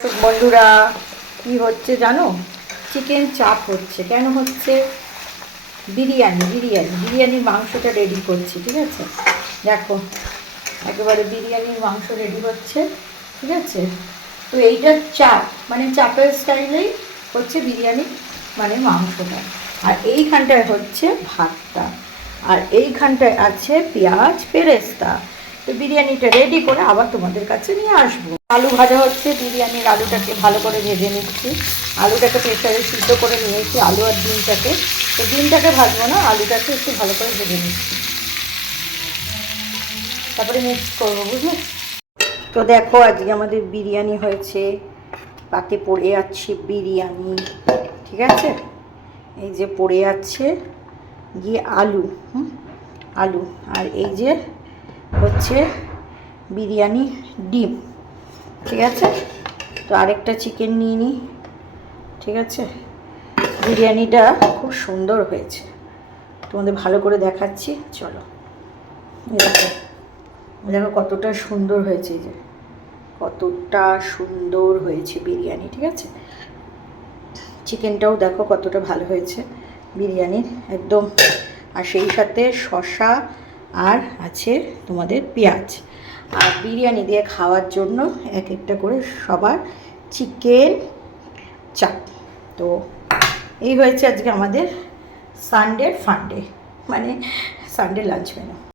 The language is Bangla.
বন্ধুরা, কি হচ্ছে জানো? চিকেন চাপ হচ্ছে। কেন হচ্ছে? বিরিয়ানির মাংসটা রেডি করছি। ঠিক আছে, দেখো একেবারে বিরিয়ানির মাংস রেডি হচ্ছে। ঠিক আছে, তো এইটা চাপ, মানে চাপের স্টাইলেই হচ্ছে বিরিয়ানি, মানে মাংসটা। আর এইখানটায় হচ্ছে ভাতটা, আর এইখানটায় আছে পেঁয়াজ পেরেস্তা। তো বিরিয়ানিটা রেডি করে আবার তোমাদের কাছে নিয়ে আসবো। আলু ভাজা হচ্ছে, বিরিয়ানির আলুটাকে ভালো করে ভেজে নিচ্ছি। আলুটাকে প্রেসারে সিদ্ধ করে নিয়েছি, আলু আর ডিমটাকে। তো ডিমটাকে ভাজবো না, আলুটাকে একটু ভালো করে ভেজে নিচ্ছি, তারপরে মিক্স করবো, বুঝলে? তো দেখো আজকে আমাদের বিরিয়ানি হয়েছে, পাতে পড়ে আছে বিরিয়ানি। ঠিক আছে, এই যে পড়ে আছে গিয়ে আলু, আলু, আর এই যে হচ্ছে বিরিয়ানি ডিম। ঠিক আছে, তো আরেকটা চিকেন নিয়ে নিই। ঠিক আছে, বিরিয়ানিটা খুব সুন্দর হয়েছে, তোমাদের ভালো করে দেখাচ্ছি, চলো। দেখো দেখো কতটা সুন্দর হয়েছে, এই যে কতটা সুন্দর হয়েছে বিরিয়ানি। ঠিক আছে, চিকেনটাও দেখো কতটা ভালো হয়েছে বিরিয়ানির একদম। আর সেই সাথে শসা আর আছে তোমাদের পেঁয়াজ। আর বিরিয়ানি দিয়ে খাওয়ার জন্য এক একটা করে সবার চিকেন চাপ। তো এই হয়েছে আজকে আমাদের সানডে ফান্ডে, মানে সানডে লাঞ্চ মেনু।